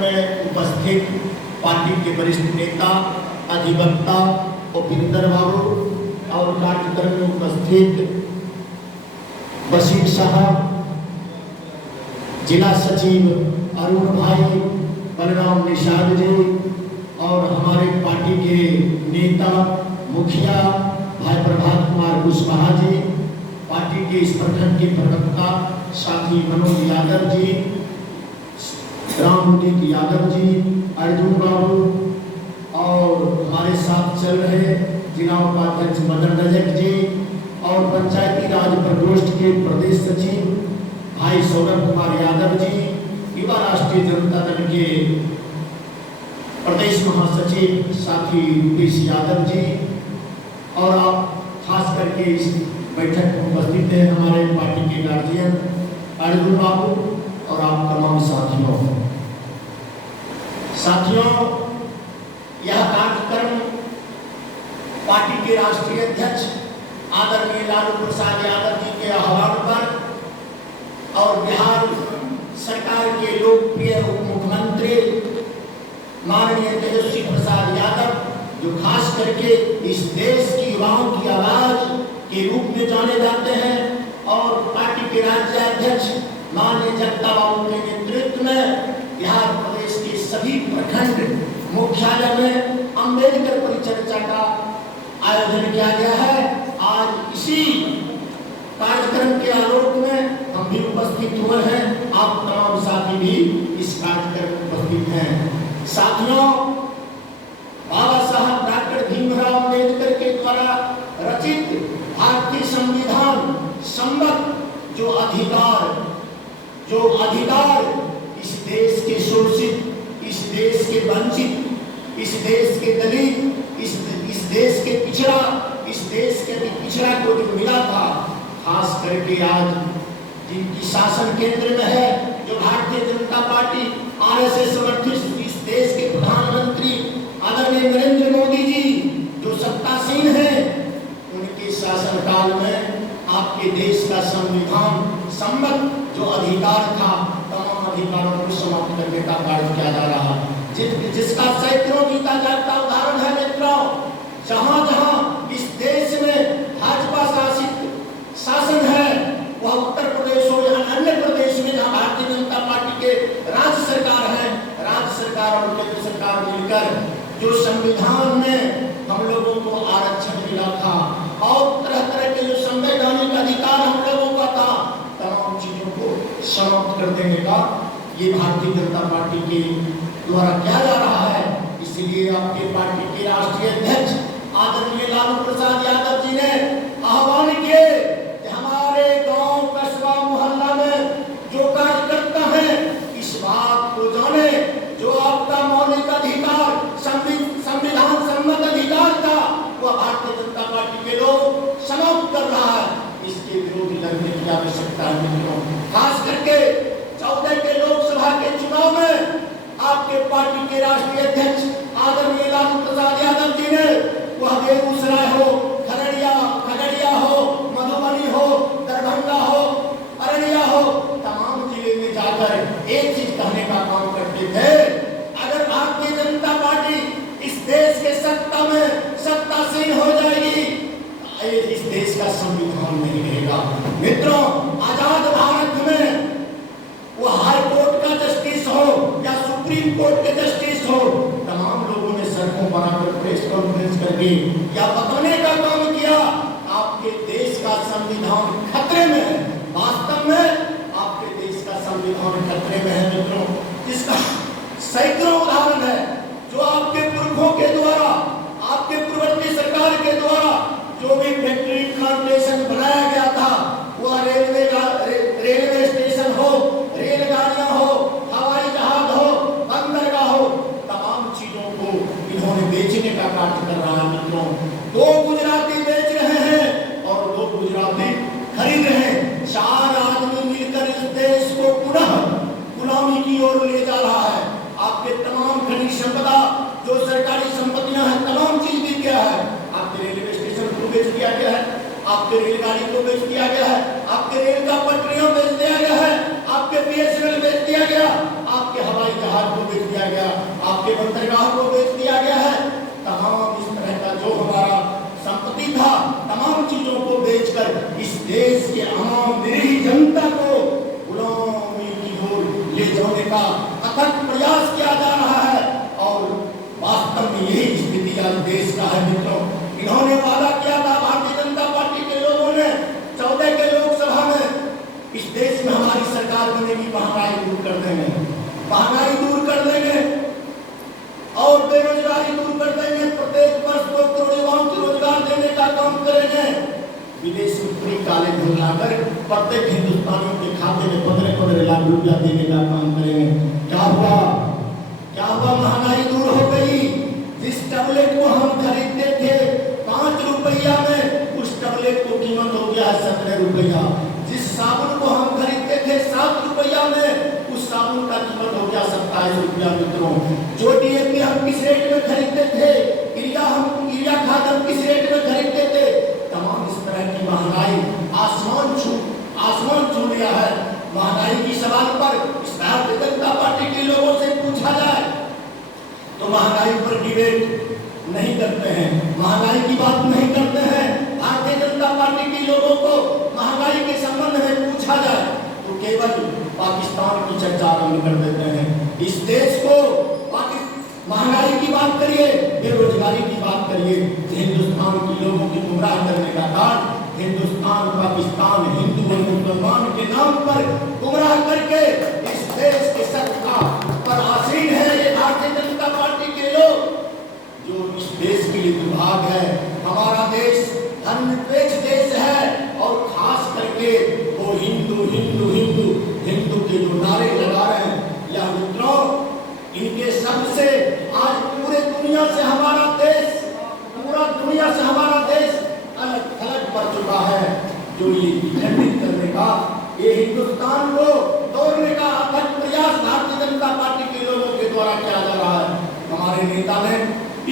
में उपस्थित पार्टी के वरिष्ठ नेता अधिवक्ता उपेंद्र बाबू और कार्यक्रम में उपस्थित वसीम साहब, जिला सचिव अरुण भाई, बलराम निषाद जी और हमारे पार्टी के नेता मुखिया भाई प्रभात कुमार कुशवाहा जी, पार्टी के इस प्रखंड के प्रवक्ता साथी मनोज यादव जी, रामदीप यादव जी, अर्जुन बाबू और हमारे साथ चल रहे जिला उपाध्यक्ष मदन रजक जी और पंचायती राज प्रकोष्ठ के प्रदेश सचिव भाई सौरभ कुमार यादव जी, युवा राष्ट्रीय जनता दल के प्रदेश महासचिव साथी रूपेश यादव जी और आप खास करके इस बैठक में उपस्थित है हमारे पार्टी के गार्जियन अर्जुन बाबू और आप तमाम साथियों, यह कार्यक्रम पार्टी के राष्ट्रीय अध्यक्ष आदरणीय लालू प्रसाद यादव जी के आह्वान पर और बिहार सरकार के लोकप्रिय उप मुख्यमंत्री माननीय तेजस्वी प्रसाद यादव, जो खास करके इस देश की युवाओं की आवाज के रूप में जाने जाते हैं, और पार्टी के राज्याध्यक्ष माननीय जगता बाबू के नेतृत्व में बिहार प्रदेश के सभी प्रखंड मुख्यालय में अम्बेडकर परिचर्चा का आयोजन किया गया है। आज इसी कार्यक्रम के आलोक में हम भी उपस्थित हुए हैं, आप तमाम साथी भी इस कार्यक्रम में उपस्थित हैं। साथियों, बाबा साहब डॉक्टर भीमराव अम्बेडकर के द्वारा रचित भारतीय संविधान संबद्ध जो अधिकार इस देश के शोषित, इस देश के वंचित, इस देश के दलित, इस देश के पिछड़ा, इस देश के पिछड़ा को जो मिला था, खास करके आज जिनकी शासन केंद्र में है, जो भारतीय जनता पार्टी आरएसएस समर्थित इस देश के प्रधानमंत्री आदरणीय नरेंद्र मोदी जी जो सत्तासीन हैं, उनके शासनकाल में आपके देश का संविधान संबद्ध जो अधिकार था, तमाम अधिकारों को समाप्त करने का कार्य किया जा रहा है, जिसका सैकड़ों जीता जाता उदाहरण है मित्रों। जहां जहां इस देश में भाजपा शासित शासन है, वह उत्तर प्रदेश हो या अन्य प्रदेश में जहां भारतीय जनता पार्टी के राज्य सरकार है, राज्य सरकार और केंद्र सरकार मिलकर जो संविधान में हम लोगों को आरक्षण मिला था और तरह तरह के जो संवैधानिक अधिकार हम लोगों का था, तमाम चीजों को समाप्त कर देने का ये भारतीय जनता पार्टी के द्वारा किया जा रहा है। इसलिए आपके पार्टी के राष्ट्रीय अध्यक्ष आदरणीय लालू प्रसाद यादव जी ने आह्वान किए कि हमारे गांव, कस्बा, मोहल्ला में जो कार्यकर्ता हैं, इस बात को जाने जो आपका मौलिक अधिकार, संविधान सम्मत अधिकार था, वह भारतीय जनता पार्टी के लोग समाप्त कर रहा है। इसके विरोध लड़ने की आवश्यकता है। खास करके 14 के लोकसभा के चुनाव में आपके पार्टी के राष्ट्रीय अध्यक्ष आदरणीय लालू प्रसाद यादव जी ने, वह बेगूसराय हो, खगड़िया हो, मधुबनी हो, दरभंगा हो, अररिया हो, तमाम जिले में जाकर एक चीज कहने का काम करते थे, अगर भारतीय जनता पार्टी इस देश के सत्ता में सत्तासीन हो जाएगी, इस देश का संविधान नहीं रहेगा। मित्रों, आजाद भारत में वो हाई कोर्ट का जस्टिस हो या सुप्रीम कोर्ट के जस्टिस हो, तमाम लोगों ने सड़कों पर आकर प्रेस कॉन्फ्रेंस करके या बताने का काम किया, आपके देश का संविधान खतरे में है। वास्तव में आपके देश का संविधान खतरे में है मित्रों, जिसका सैकड़ों उदाहरण है, जो आपके पुरखों के द्वारा, आपके पूर्ववर्ती सरकार के द्वारा जो भी फैक्ट्री प्लांटेशन बनाया गया था, वह रेलवे स्टेशन हो, रेलगाड़ियां हो, हवाई जहाज हो, बंदरगाह हो, तमाम चीजों को इन्होंने बेचने का कार्य कर रहा है मित्रों। 2 गुजराती बेच रहे हैं और 2 गुजराती खरीद रहे हैं। 4 आदमी मिलकर इस देश को पुनः गुलामी की ओर ले जा रहा है। आपके तमाम खनिज संपदा जो सरकारी संपत्तियां हैं, तमाम चीज भी क्या है, आपके रेलवे स्टेशन को बेच दिया गया है, आपके रेलगाड़ी को बेच दिया गया है, आपके रेल का पटरियां बेच दिया गया है, आपके बीएसएनएल बेच दिया गया, आपके हवाई जहाज को बेच दिया गया, आपके बंदरगाह को बेच दिया गया है। तमाम इस तरह का जो हमारा संपत्ति था, तमाम चीजों को बेचकर इस देश के आम निरीह जनता को गुलामी की ओर ले जाने का अथक प्रयास किया जा रहा है। और वास्तव में यही स्थिति आज देश का है मित्रों। इन्होंने वादा किया था, भारतीय जनता पार्टी के लोगों ने 14 के लोकसभा में, इस देश में हमारी सरकार बनेगी, महंगाई दूर कर देंगे, महंगाई दूर कर देंगे और बेरोजगारी दूर कर देंगे, प्रत्येक वर्ष 2 करोड़ युवाओं को रोजगार देने का काम करेंगे, विदेश में फ्री काले धन लाकर प्रत्येक हिंदुस्तानियों के खाते में 15-15 लाख रुपया देने का काम करेंगे। क्या हुआ? क्या हुआ? महंगाई दूर हो गई। जिस टैबलेट को हम खरीदते थे 5 रुपया में, उस टैबलेट को कीमत हो गया है 17 रुपया। जिस साबुन को हम खरीदते थे 7 रुपया में, उस साबुन का कीमत हो गया 27 रुपया मित्रों। जो डीएपी हम किस रेट में खरीदते थे, यूरिया खाद हम किस रेट में खरीदते थे, तमाम इस तरह की महंगाई आसमान छू लिया है। महंगाई की सवाल पर इस भारतीय जनता पार्टी के लोगों से पूछा जाए तो महंगाई पर डिबेट नहीं करते हैं, महंगाई की बात नहीं करते हैं। भारतीय जनता पार्टी के लोगों को महंगाई के संबंध में पूछा जाए तो केवल पाकिस्तान की चर्चा आरंभ कर देते हैं। इस देश को महंगाई की बात करिए, बेरोजगारी की बात करिए, हिंदुस्तान के लोगों की गुमराह करने का काम हिंदुस्तान, पाकिस्तान, हिंदू और मुसलमान के नाम पर गुमराह करके इस देश के सत्ता पर आसीन है ये भारतीय जनता पार्टी के लोग, जो इस देश के लिए दुर्भाग्य है। हमारा देश धर्मनिरपेक्ष देश है और खास करके वो हिंदू हिंदू हिंदू हिंदू के जो नारे लगा रहे हैं, या मित्रों इनके शब्द से आज पूरे दुनिया से हमारा देश, पूरा दुनिया से हमारा देश अलग थलग पड़ चुका है। जो ये खंडित करने का, ये हिंदुस्तान को तोड़ने का अथक प्रयास भारतीय जनता पार्टी के लोगों के द्वारा किया जा रहा है। हमारे नेता ने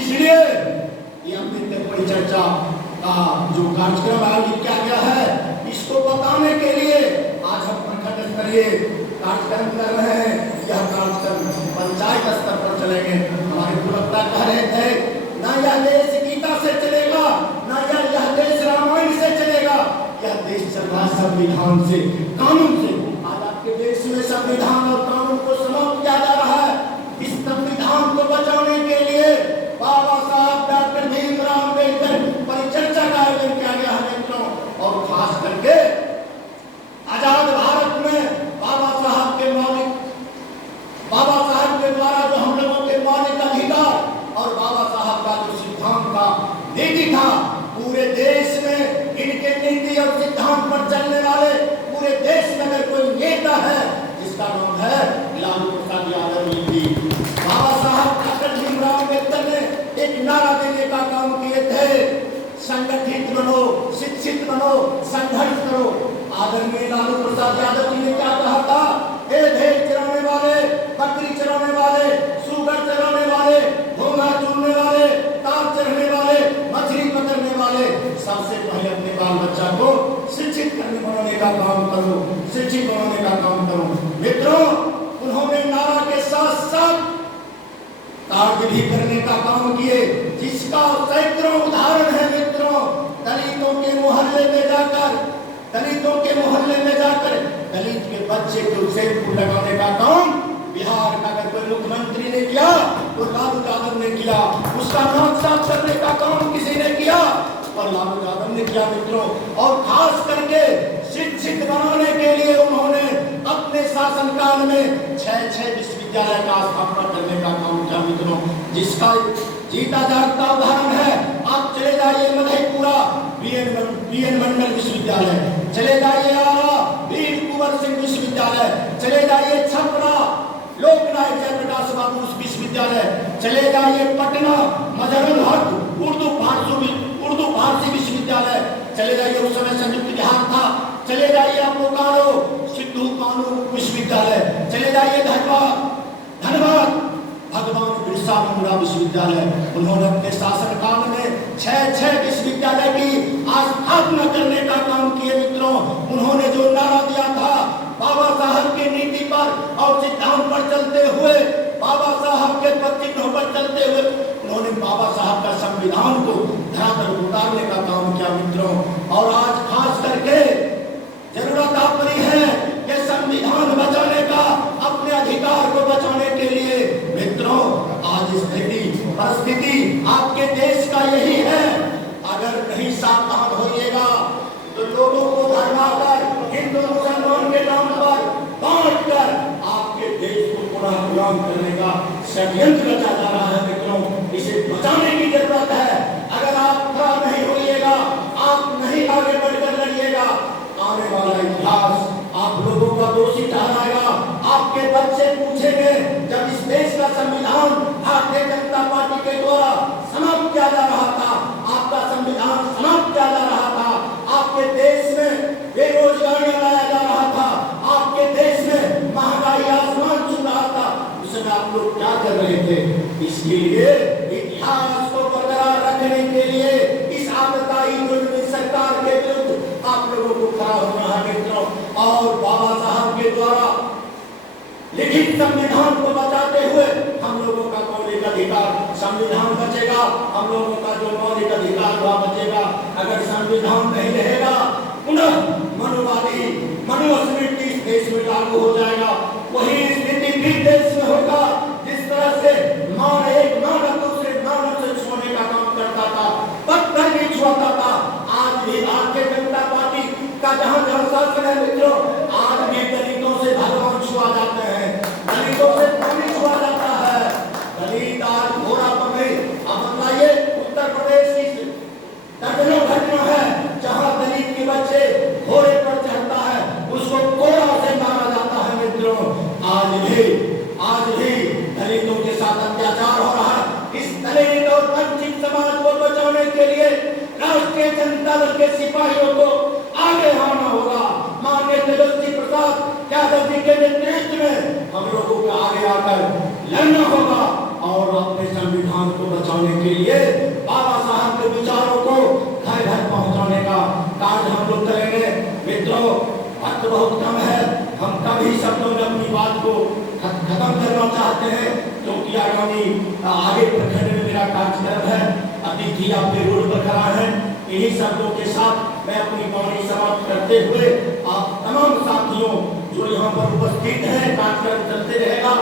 इसलिए ये अपनी बड़ी चर्चा का जो कार्यक्रम आयोजित किया गया है, इसको बताने के लिए आज हम प्रखंड स्तरीय कार्यक्रम कर रहे हैं। यह कार्यक्रम पंचायत स्तर पर चलेंगे। हमारे प्रवक्ता कह रहे थे, ना यह देश गीता से चलेगा, ना यह देश रामायण से चलेगा, यह देश चल रहा है संविधान से, कानून से। आज आपके देश में संविधान और कानून को समाप्त किया जा रहा है। इस संविधान को बचाने के लिए बाबा साहब डॉक्टर भीमराव अम्बेडकर परिचर्चा का आयोजन किया गया है मित्रों। और खास करके आजाद भारत में बाबा साहब के द्वारा जो हम लोगों के मौलिक अधिकार और बाबा साहब का जो सिद्धांत का नीति था, पूरे देश में इनके नीति और सिद्धांत पर चलने वाले पूरे देश में अगर कोई नेता है जिसका नाम है लालू प्रसाद यादव जी। बाबा साहब डॉक्टर भीमराव अम्बेडकर ने एक नारा देने का काम किए थे, संगठित बनो, शिक्षित बनो, संघर्ष करो। आदरणीय लालू प्रसाद यादव जी ने क्या कहा था? भेड़ चराने वाले, बकरी चराने वाले, सुगर चराने वाले, घोंघा चूरने वाले, तार चढ़ने वाले, मछली पकड़ने वाले, सबसे पहले अपने बाल बच्चा को शिक्षित बनाने का काम करो, शिक्षित बनाने का काम करो। मित्रों, उन्होंने नारा के साथ साथ कार्य भी करने का काम किए, जिसका सैकड़ों उदाहरण है मित्रों। दलितों के मोहल्ले में जाकर दलित के बच्चे को सेब लगाने का काम बिहार का अगर कोई मुख्यमंत्री ने किया तो लालू यादव ने किया। उसका नाक साफ करने का काम किसी ने किया और लालू यादव ने किया मित्रों। और खास करके शिक्षित बनाने के लिए उन्होंने अपने शासनकाल में 6 विश्वविद्यालय का स्थापना करने का काम किया मित्रों, जिसका जीता जागता उदाहरण है। आप चले जाइए मधेपुरा बीएन मंडल विश्वविद्यालय, चले जाइए आरा वीर कुंवर सिंह विश्वविद्यालय, चले जाइए छपरा लोकनायक जयप्रकाश बाबू विश्वविद्यालय, चले जाइए पटना मजहरुल हक उर्दू फारसी विश्वविद्यालय, चले जाइए उस समय संयुक्त बिहार था, चले जाइए आप बोकारो सिद्धू कानू विश्वविद्यालय, चले जाइए धनबाद भगवान बिरसा मुंडा विश्वविद्यालय। उन्होंने अपने शासनकाल में 6 विश्वविद्यालय की स्थापना करने का काम किए मित्रों। उन्होंने जो नारा दिया था बाबा साहब की नीति पर और सिद्धांत पर चलते हुए बाबा साहब करते हुए उन्होंने बाबा साहब का संविधान को धरातल उतारने का काम किया मित्रों। और आज खास करके जरूरत आप पड़ी है कि संविधान बचाने का, अपने अधिकार को बचाने के लिए मित्रों। आज स्थिति परिस्थिति आपके देश का यही है। अगर नहीं सावधान होइएगा तो लोगों को धर्माकर, हिंदू मुसलमान के नाम पर बांटकर आपके देश को पुनः गुलाम करने का षड्यंत्र रचा जा रहा है मित्रों। इसे बचाने की जरूरत है। अगर आप खड़ा नहीं होइएगा, आप नहीं आगे बढ़कर लड़िएगा, आने वाला इतिहास आप लोगों का दोषी ठहराएगा। आपके बच्चे पूछेंगे, जब इस देश का संविधान भारतीय जनता पार्टी के द्वारा समाप्त किया जा रहा था, आपका संविधान समाप्त किया जा रहा था, आपके देश में बेरोजगारी लाया जा रहा था, आपके देश में महंगाई आसमान छू रहा था, उस समय आप लोग क्या कर रहे थे? इसके लिए इतिहास को बरकरार रखने के लिए इस आपदाई जुल्मी सरकार के विरुद्ध आप लोगों को खड़ा होना है मित्रों। और बाबा साहब के द्वारा लिखित संविधान को बचाते हुए हम लोगों का मौलिक अधिकार, संविधान बचेगा, हम लोगों का जो मौलिक अधिकार वह बचेगा। अगर संविधान नहीं रहेगा, पुनः मनुवादी मनुस्मृति इस देश में लागू हो जाएगा। वही स्थिति भी देश में होगा जिस तरह से एक मानव दूसरे मानव से छूने का काम करता था, पत्थर भी छुआता था। आज भी भारतीय जनता पार्टी का जहां जहां शासन है मित्रों, आज भी दलितों से भगवान छुआ जाते हैं, दलितों से पानी छुआ जाता है। दलित आज घोड़ा पकड़े। अब बताइए, उत्तर प्रदेश की दर्जनों घटना है जहां दलित के बच्चे घोड़े पर चढ़ता है, उसको कोड़ा से मारा जाता है मित्रों। आज भी दलितों के साथ अत्याचार हो रहा है। इस दलित और वंचित समाज को बचाने के लिए राष्ट्रीय जनता दल के सिपाहियों को आगे आना होगा। माननीय तेजस्वी प्रसाद यादव जी के नेतृत्व में हम लोगों को आगे आकर लड़ना होगा और अपने संविधान को बचाने के लिए बाबा साहब के विचारों को घर घर पहुंचाने का कार्य हम लोग करेंगे मित्रों। वक्त बहुत कम है, हम कम ही शब्दों में अपनी बात को खत्म करना चाहते हैं, क्योंकि आगामी आगे प्रखंड में मेरा कार्यक्रम है। अतिथि आपके रोड पर खड़ा है। यही शब्दों के साथ मैं अपनी वाणी समाप्त करते हुए आप तमाम साथियों जो यहाँ पर उपस्थित हैं, कार्यक्रम चलते रहेगा।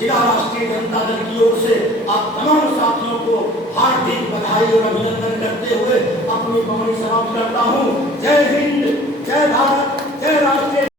जिला राष्ट्रीय जनता दल की ओर से आप तमाम साथियों को हार्दिक बधाई और अभिनंदन करते हुए अपनी वाणी समाप्त करता हूँ। जय हिंद, जय भारत, जय राष्ट्रीय